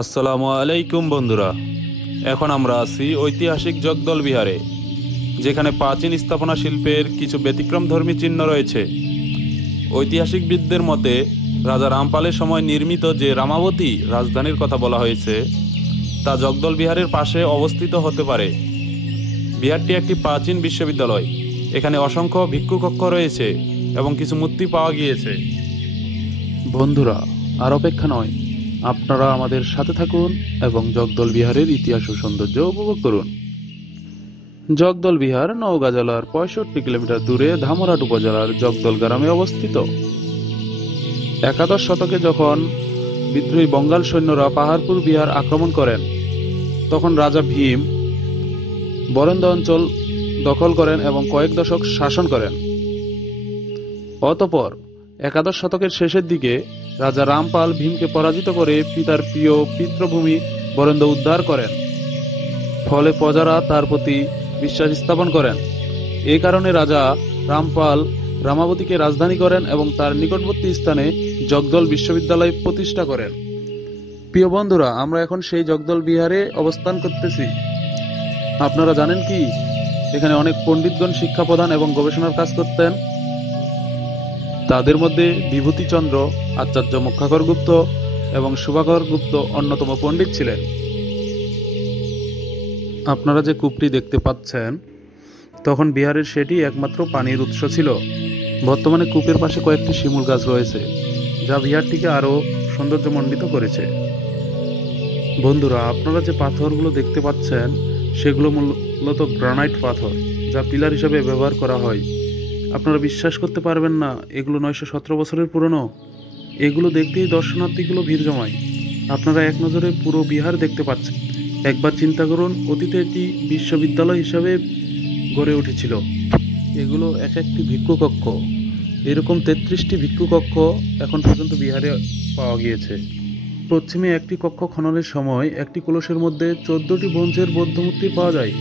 আসসালামু আলাইকুম বন্ধুরা। এখন আমরা আছি ঐতিহাসিক জগদল বিহারে, যেখানে প্রাচীন স্থাপনা শিল্পের কিছু ব্যতিক্রমধর্মী চিহ্ন রয়েছে। ঐতিহাসিকবিদদের মতে রাজা রামপালের সময় নির্মিত যে রামাবতী রাজধানীর কথা বলা হয়েছে তা জগদল বিহারের পাশে অবস্থিত হতে পারে। বিহারটি একটি প্রাচীন বিশ্ববিদ্যালয়। এখানে অসংখ্য ভিক্ষু কক্ষ রয়েছে এবং কিছু মূর্তি পাওয়া গিয়েছে। বন্ধুরা, আর অপেক্ষা নয়, আপনারা আমাদের সাথে থাকুন এবং জগদল বিহারের ইতিহাস ও সৌন্দর্য উপভোগ করুন। জগদল বিহার নওগাঁ জেলার 65 কিলোমিটার দূরে ধামরাট উপজেলার জগদল গ্রামে অবস্থিত। একাদশ শতকে যখন বিদ্রোহী বঙ্গাল সৈন্যরা পাহাড়পুর বিহার আক্রমণ করেন, তখন রাজা ভীম বরেন্দ্র অঞ্চল দখল করেন এবং কয়েক দশক শাসন করেন। অতঃপর একাদশ শতকের শেষের দিকে রাজা রামপাল ভীমকে পরাজিত করে পিতার প্রিয় পিতৃভূমি বরেন্দ্র উদ্ধার করেন। ফলে প্রজারা তার প্রতি বিশ্বাস স্থাপন করেন। এই কারণে রাজা রামপাল রামাবতীকে রাজধানী করেন এবং তার নিকটবর্তী স্থানে জগদল বিশ্ববিদ্যালয় প্রতিষ্ঠা করেন। প্রিয় বন্ধুরা, আমরা এখন সেই জগদল বিহারে অবস্থান করতেছি। আপনারা জানেন কি, এখানে অনেক পণ্ডিতগণ শিক্ষা প্রদান এবং গবেষণার কাজ করতেন। তাদের মধ্যে বিভূতিচন্দ্র, আচার্য মুখাকর গুপ্ত এবং শুভাকর গুপ্ত অন্যতম পণ্ডিত ছিলেন। আপনারা যে কূপটি দেখতে পাচ্ছেন, তখন বিহারের সেটি একমাত্র পানির উৎস ছিল। বর্তমানে কূপের পাশে কয়েকটি শিমুল গাছ রয়েছে, যা বিহারটিকে আরও সৌন্দর্যমণ্ডিত করেছে। বন্ধুরা, আপনারা যে পাথরগুলো দেখতে পাচ্ছেন, সেগুলো মূলত গ্রানাইট পাথর, যা পিলার হিসেবে ব্যবহার করা হয়। আপনারা বিশ্বাস করতে পারবেন না, এগুলো 917 বছরের পুরনো। এগুলো দেখতেই দর্শনার্থীগুলো ভিড় জমায়। আপনারা এক নজরে পুরো বিহার দেখতে পাচ্ছেন। একবার চিন্তা করুন, অতীতে এটি বিশ্ববিদ্যালয় হিসাবে গড়ে উঠেছিল। এগুলো এক একটি ভিক্ষু কক্ষ। এরকম 33টি ভিক্ষু কক্ষ এখন পর্যন্ত বিহারে পাওয়া গিয়েছে। পশ্চিমে একটি কক্ষ খননের সময় একটি কলসের মধ্যে 14টি ব্রোঞ্জের বৌদ্ধ মূর্তি পাওয়া যায়।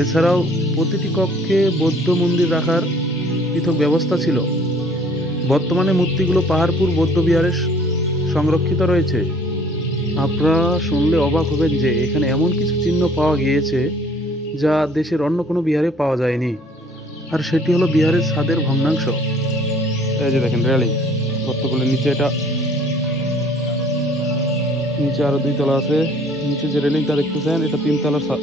এছাড়াও প্রতিটি কক্ষে বৌদ্ধ মন্দির রাখার পৃথক ব্যবস্থা ছিল। বর্তমানে মূর্তিগুলো পাহাড়পুর বৌদ্ধ বিহারে সংরক্ষিত রয়েছে। আপনারা শুনলে অবাক হবেন যে এখানে এমন কিছু চিহ্ন পাওয়া গিয়েছে যা দেশের অন্য কোনো বিহারে পাওয়া যায়নি। আর সেটি হলো বিহারের ছাদের ভগ্নাংশ। এই যে দেখেন রেলিং, গর্তগুলোর নিচে, এটা নিচে আরো 2 তলা আছে। নিচে যে রেলিংটা দেখতেছেন, এটা 3 তলার ছাদ।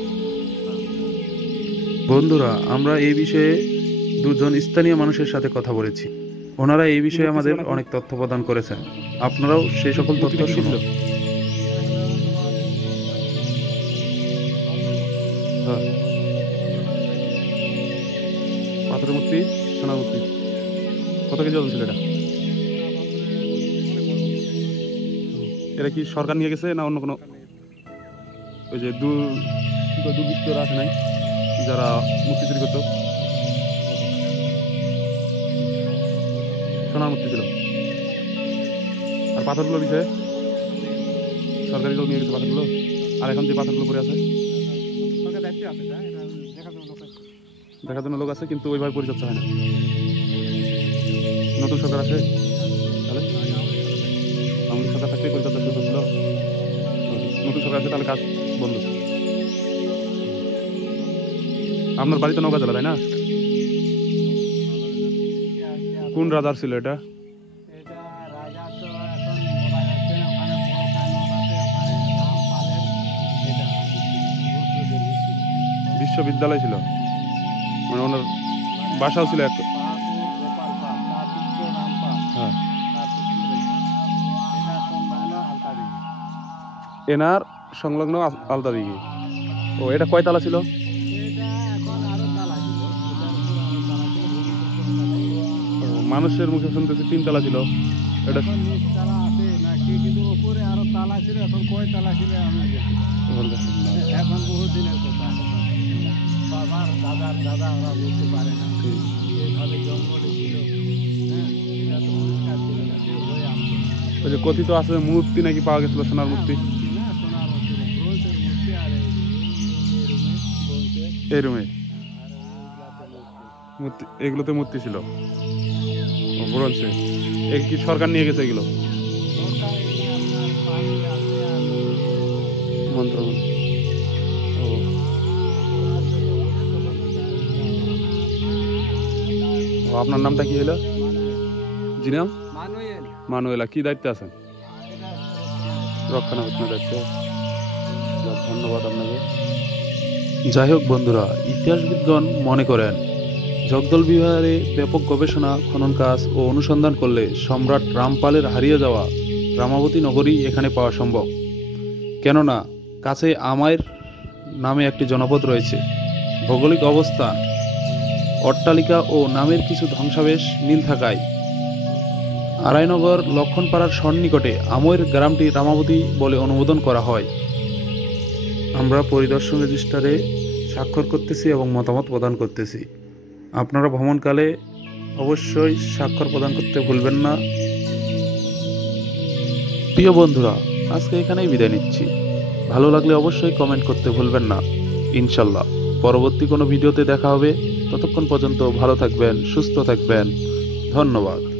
বন্ধুরা, আমরা এই বিষয়ে 2জন স্থানীয় মানুষের সাথে কথা বলেছি। ওনারা এই বিষয়ে আমাদের অনেক তথ্য প্রদান করেছেন। আপনারাও সেই সকল তথ্য শুনুন। পাথরের মূর্তি, সোনার মূর্তি। কত কেজি ওজন ছিল এটা? এটা কি সরকার নিয়ে গেছে না অন্য কোনো? ওই যে দুর্বৃত্তরা আছে নাই, যারা মূর্তি চুরি করতো, সোনার মূর্তি ছিল। আর পাথরগুলো বিষয়ে সরকারি লোক নিয়ে গেছে পাথরগুলো। আর এখন যে পাথরগুলো পড়ে আছে, দেখার জন্য লোক আছে, কিন্তু ওইভাবে পরিচর্যা হয় না। নতুন সরকার আছে, তাহলে আমাদের সরকার থাকতে পরিচর্যা শুরু করছিল। নতুন সরকার আছে, তাহলে কাজ বন্ধ। আপনার বাড়ি তো নওগাঁ জেলা, তাই না? কোন রাজার ছিল এটা? বিশ্ববিদ্যালয় ছিল, মানে ওনার বাসাও ছিল এক। হ্যাঁ, এনার সংলগ্ন আলতা দিঘি। ও, এটা কয় তালা ছিল? মানুষের মুখে শুনতেছি 3 তালা ছিল। এটা কথিত আছে মূর্তি নাকি পাওয়া গেছিল, সোনার মূর্তি। এই রুমে মূর্তি, এগুলোতে মূর্তি ছিল। ব্রোঞ্জে। কি সরকার নিয়ে গেছে এগুলো? মন্ত্রণ। ও ও, আপনার নামটা কি হলো? জি নাম মানুয়েলা। কি দায়িত্বে আছেন? রক্ষণাবেক্ষণের দায়িত্বে। যাক, ধন্যবাদ আপনাকে। যাই হোক বন্ধুরা, ইতিহাসবিদগণ মনে করেন জগদল বিহারে ব্যাপক গবেষণা, খনন কাজ ও অনুসন্ধান করলে সম্রাট রামপালের হারিয়ে যাওয়া রামাবতী নগরী এখানে পাওয়া সম্ভব। কেননা কাছে আমায়ের নামে একটি জনপদ রয়েছে। ভৌগোলিক অবস্থান, অট্টালিকা ও নামের কিছু ধ্বংসাবশেষ মিল থাকায় আড়াইনগর লক্ষণপাড়ার সন্নিকটে আময়ের গ্রামটি রামাবতী বলে অনুমোদন করা হয়। আমরা পরিদর্শন রেজিস্টারে স্বাক্ষর করতেছি এবং মতামত প্রদান করতেছি। আপনারা ভ্রমণকালে অবশ্যই স্বাক্ষর প্রদান করতে ভুলবেন না। প্রিয় বন্ধুরা, আজকে এখানেই বিদায় নিচ্ছি। ভালো লাগলে অবশ্যই কমেন্ট করতে ভুলবেন না। ইনশাল্লাহ পরবর্তী কোনো ভিডিওতে দেখা হবে। ততক্ষণ পর্যন্ত ভালো থাকবেন, সুস্থ থাকবেন। ধন্যবাদ।